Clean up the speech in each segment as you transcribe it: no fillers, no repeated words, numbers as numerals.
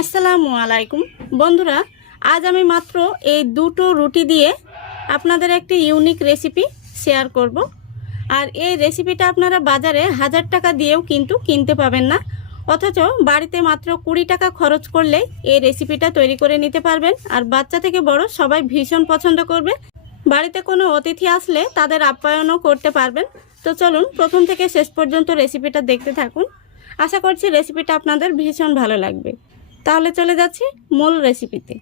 আসসালামু আলাইকুম বন্ধুরা, আজ আমি মাত্র এই দুটো রুটি দিয়ে আপনাদের একটি ইউনিক রেসিপি শেয়ার করব। আর এই রেসিপিটা আপনারা বাজারে 1000 টাকা দিয়েও কিন্তু কিনতে পাবেন না, অথচ বাড়িতে মাত্র 20 টাকা খরচ করলে এই রেসিপিটা তৈরি করে নিতে পারবেন। আর বাচ্চা থেকে বড় সবাই ভীষণ পছন্দ করবে। বাড়িতে কোনো অতিথি আসলে তাদের আপ্যায়নও করতে পারবেন। তো চলুন প্রথম থেকে শেষ পর্যন্ত রেসিপিটা দেখতে থাকুন। আশা করছি রেসিপিটা আপনাদের ভীষণ ভালো লাগবে। তাহলে চলে যাচ্ছি মূল রেসিপিতে।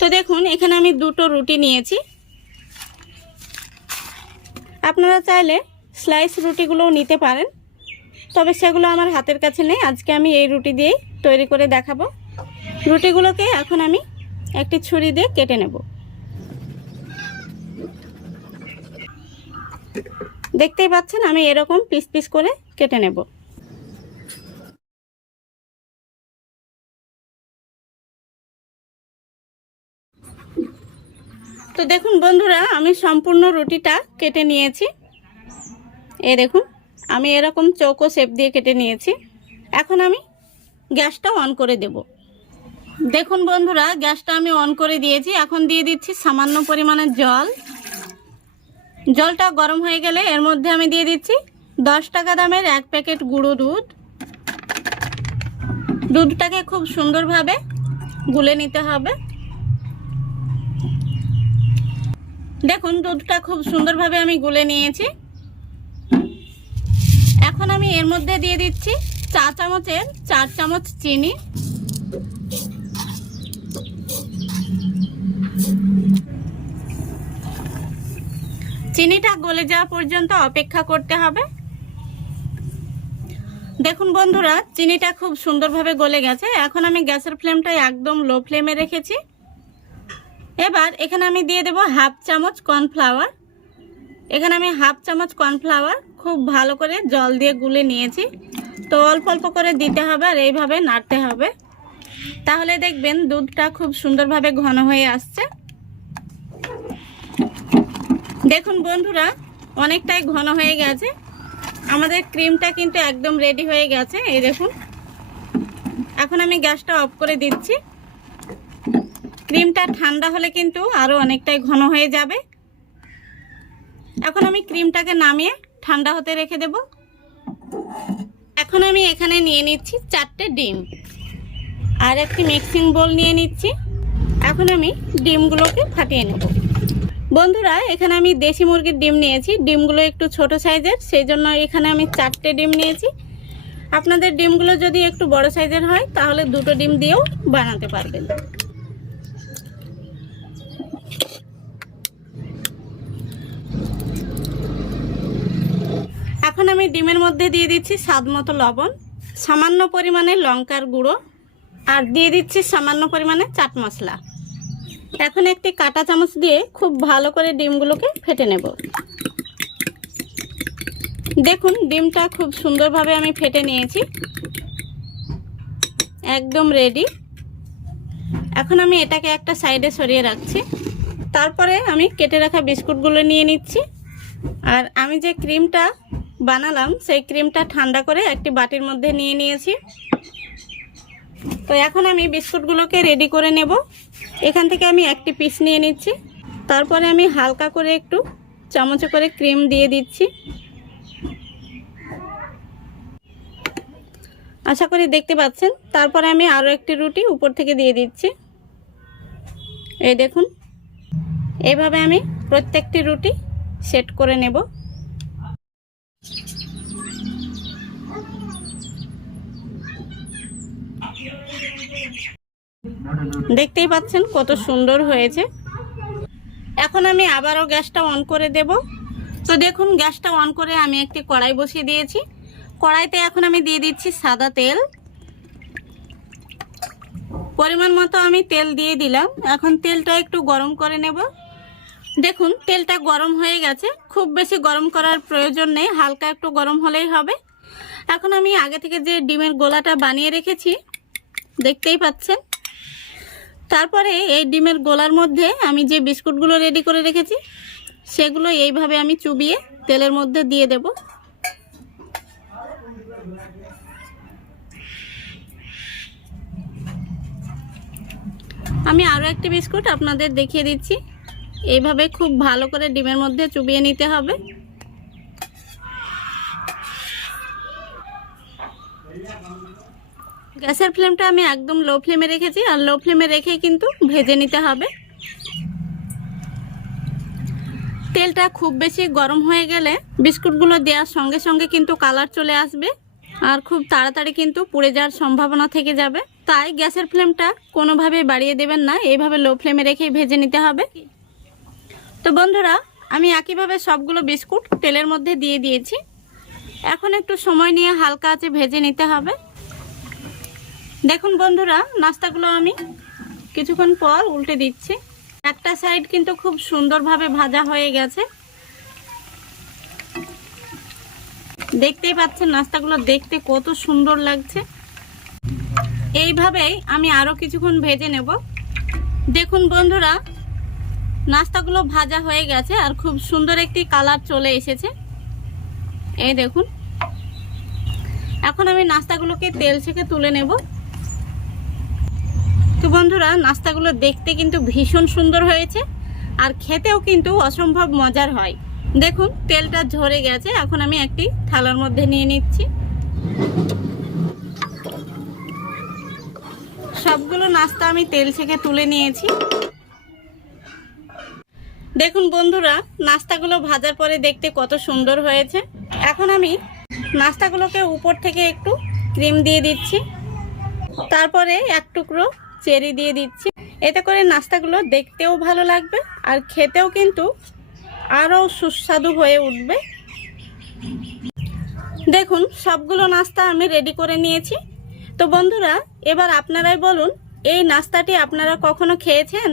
তো দেখুন, এখানে আমি দুটো রুটি নিয়েছি। আপনারা চাইলে স্লাইস রুটিগুলোও নিতে পারেন, তবে সেগুলো আমার হাতের কাছে নেই। আজকে আমি এই রুটি দিয়েই তৈরি করে দেখাবো। রুটিগুলোকে এখন আমি একটি ছুরি দিয়ে কেটে নেব। দেখতেই পাচ্ছেন আমি এরকম পিস পিস করে কেটে নেব। তো দেখুন বন্ধুরা, আমি সম্পূর্ণ রুটিটা কেটে নিয়েছি। এই দেখুন, আমি এরকম চৌকো শেপ দিয়ে কেটে নিয়েছি। এখন আমি গ্যাসটা অন করে দেব। দেখুন বন্ধুরা, গ্যাসটা আমি অন করে দিয়েছি। এখন দিয়ে দিচ্ছি সামান্য পরিমাণে জল। জলটা গরম হয়ে গেলে এর মধ্যে আমি দিয়ে দিচ্ছি 10 টাকা দামের 1 প্যাকেট গুঁড়ো দুধ। দুধটাকে খুব সুন্দরভাবে গুলে নিতে হবে। দেখুন, দুধটা খুব সুন্দরভাবে আমি গুলে নিয়েছি। এখন আমি এর মধ্যে দিয়ে দিচ্ছি চা চামচের 4 চামচ চিনি। চিনিটা গলে যাওয়া পর্যন্ত অপেক্ষা করতে হবে। দেখুন বন্ধুরা, চিনিটা খুব সুন্দরভাবে গলে গেছে। এখন আমি গ্যাসের ফ্লেমটা একদম লো ফ্লেমে রেখেছি। এবার এখানে আমি দিয়ে দেব 1/2 চামচ কর্নফ্লাওয়ার। এখানে আমি 1/2 চামচ কর্নফ্লাওয়ার খুব ভালো করে জল দিয়ে গুলে নিয়েছি। তো অল্প অল্প করে দিতে হবে আর এইভাবে নাড়তে হবে, তাহলে দেখবেন দুধটা খুব সুন্দরভাবে ঘন হয়ে আসছে। দেখুন বন্ধুরা, অনেকটাই ঘন হয়ে গেছে। আমাদের ক্রিমটা কিন্তু একদম রেডি হয়ে গেছে। এই দেখুন, এখন আমি গ্যাসটা অফ করে দিচ্ছি। ক্রিমটা ঠান্ডা হলে কিন্তু আরো অনেকটাই ঘন হয়ে যাবে। এখন আমি ক্রিমটাকে নামিয়ে ঠান্ডা হতে রেখে দেব। এখন আমি এখানে নিয়ে নিচ্ছি 4টে ডিম আর একটি মিক্সিং বোল নিয়ে নিচ্ছি। এখন আমি ডিমগুলোকে ফাটিয়ে নেব। বন্ধুরা, এখানে আমি দেশি মুরগির ডিম নিয়েছি। ডিমগুলো একটু ছোট সাইজের, সেই জন্য এখানে আমি 4টে ডিম নিয়েছি। আপনাদের ডিমগুলো যদি একটু বড় সাইজের হয় তাহলে 2টো ডিম দিয়েও বানাতে পারবেন। এখন আমি ডিমের মধ্যে দিয়ে দিচ্ছি স্বাদমতো লবণ, সামান্য পরিমাণে লঙ্কার গুঁড়ো আর দিয়ে দিচ্ছি সামান্য পরিমাণে চাট মশলা। এখন একটি কাঁটা চামচ দিয়ে খুব ভালো করে ডিমগুলোকে ফেটে নেব। দেখুন, ডিমটা খুব সুন্দরভাবে আমি ফেটে নিয়েছি, একদম রেডি। এখন আমি এটাকে একটা সাইডে সরিয়ে রাখছি। তারপরে আমি কেটে রাখা বিস্কুটগুলো নিয়ে নিচ্ছি। আর আমি যে ক্রিমটা বানালাম সেই ক্রিমটা ঠান্ডা করে একটি বাটির মধ্যে নিয়ে নিয়েছি। তো এখন আমি বিস্কুটগুলোকে রেডি করে নেব। এখান থেকে আমি একটি পিস নিয়ে নিচ্ছি। তারপরে আমি হালকা করে একটু চামচে করে ক্রিম দিয়ে দিচ্ছি। আশা করি দেখতে পাচ্ছেন। তারপরে আমি আরও একটি রুটি উপর থেকে দিয়ে দিচ্ছি। এই দেখুন, এইভাবে আমি প্রত্যেকটি রুটি সেট করে নেব। দেখতেই পাচ্ছেন কত সুন্দর হয়েছে। এখন আমি আবারও গ্যাসটা অন করে দেব। তো দেখুন, গ্যাসটা অন করে আমি একটি কড়াই বসিয়ে দিয়েছি। কড়াইতে এখন আমি দিয়ে দিচ্ছি সাদা তেল। পরিমাণ মতো আমি তেল দিয়ে দিলাম। এখন তেলটা একটু গরম করে নেব। দেখুন, তেলটা গরম হয়ে গেছে। খুব বেশি গরম করার প্রয়োজন নেই, হালকা একটু গরম হলেই হবে। এখন আমি আগে থেকে যে ডিমের গোলাটা বানিয়ে রেখেছি দেখতেই পাচ্ছেন। তারপরে এই ডিমের গোলার মধ্যে আমি যে বিস্কুটগুলো রেডি করে রেখেছি সেগুলো এইভাবে আমি চুবিয়ে তেলের মধ্যে দিয়ে দেব। আমি আরও একটি বিস্কুট আপনাদের দেখিয়ে দিচ্ছি। এইভাবে খুব ভালো করে ডিমের মধ্যে চুবিয়ে নিতে হবে। গ্যাসের ফ্লেমটা আমি একদম লো ফ্লেমে রেখেছি, আর লো ফ্লেমে রেখেই কিন্তু ভেজে নিতে হবে। তেলটা খুব বেশি গরম হয়ে গেলে বিস্কুটগুলো দেওয়ার সঙ্গে সঙ্গে কিন্তু কালার চলে আসবে, আর খুব তাড়াতাড়ি কিন্তু পুড়ে যাওয়ার সম্ভাবনা থেকে যাবে। তাই গ্যাসের ফ্লেমটা কোনোভাবেই বাড়িয়ে দেবেন না, এইভাবে লো ফ্লেমে রেখেই ভেজে নিতে হবে। তো বন্ধুরা, আমি একইভাবে সবগুলো বিস্কুট তেলের মধ্যে দিয়ে দিয়েছি। এখন একটু সময় নিয়ে হালকা আঁচে ভেজে নিতে হবে। দেখুন বন্ধুরা, নাস্তাগুলো আমি কিছুক্ষণ পর উল্টে দিচ্ছি। একটা সাইড কিন্তু খুব সুন্দরভাবে ভাজা হয়ে গেছে, দেখতেই পাচ্ছেন নাস্তাগুলো দেখতে কত সুন্দর লাগছে। এইভাবেই আমি আরও কিছুক্ষণ ভেজে নেব। দেখুন বন্ধুরা, নাস্তাগুলো ভাজা হয়ে গেছে আর খুব সুন্দর একটি কালার চলে এসেছে। এই দেখুন, এখন আমি নাস্তাগুলোকে তেল থেকে তুলে নেব। তো বন্ধুরা, নাস্তাগুলো দেখতে কিন্তু ভীষণ সুন্দর হয়েছে আর খেতেও কিন্তু অসম্ভব মজার হয়। দেখুন তেলটা ঝরে গেছে, এখন আমি একটি থালার মধ্যে নিয়ে নিচ্ছি। সবগুলো নাস্তা আমি তেল থেকে তুলে নিয়েছি। দেখুন বন্ধুরা, নাস্তাগুলো ভাজার পরে দেখতে কত সুন্দর হয়েছে। এখন আমি নাস্তাগুলোকে উপর থেকে একটু ক্রিম দিয়ে দিচ্ছি, তারপরে এক টুকরো চেরি দিয়ে দিচ্ছি। এতে করে নাস্তাগুলো দেখতেও ভালো লাগবে আর খেতেও কিন্তু আরও সুস্বাদু হয়ে উঠবে। দেখুন সবগুলো নাস্তা আমি রেডি করে নিয়েছি। তো বন্ধুরা, এবার আপনারাই বলুন, এই নাস্তাটি আপনারা কখনো খেয়েছেন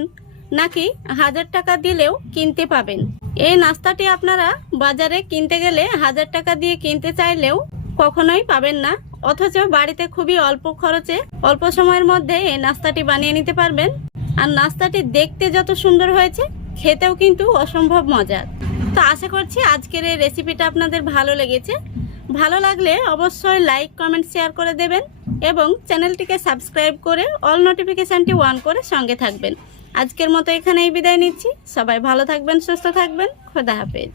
নাকি 1000 টাকা দিলেও কিনতে পাবেন? এই নাস্তাটি আপনারা বাজারে কিনতে গেলে 1000 টাকা দিয়ে কিনতে চাইলেও কখনোই পাবেন না, অথচ বাড়িতে খুবই অল্প খরচে অল্প সময়ের মধ্যে এই নাস্তাটি বানিয়ে নিতে পারবেন। আর নাস্তাটি দেখতে যত সুন্দর হয়েছে, খেতেও কিন্তু অসম্ভব মজার। তো আশা করছি আজকের এই রেসিপিটা আপনাদের ভালো লেগেছে। ভালো লাগলে অবশ্যই লাইক, কমেন্ট, শেয়ার করে দেবেন এবং চ্যানেলটিকে সাবস্ক্রাইব করে অল নোটিফিকেশানটি অন করে সঙ্গে থাকবেন। আজকের মতো এখানেই বিদায় নিচ্ছি। সবাই ভালো থাকবেন, সুস্থ থাকবেন। খোদা হাফেজ।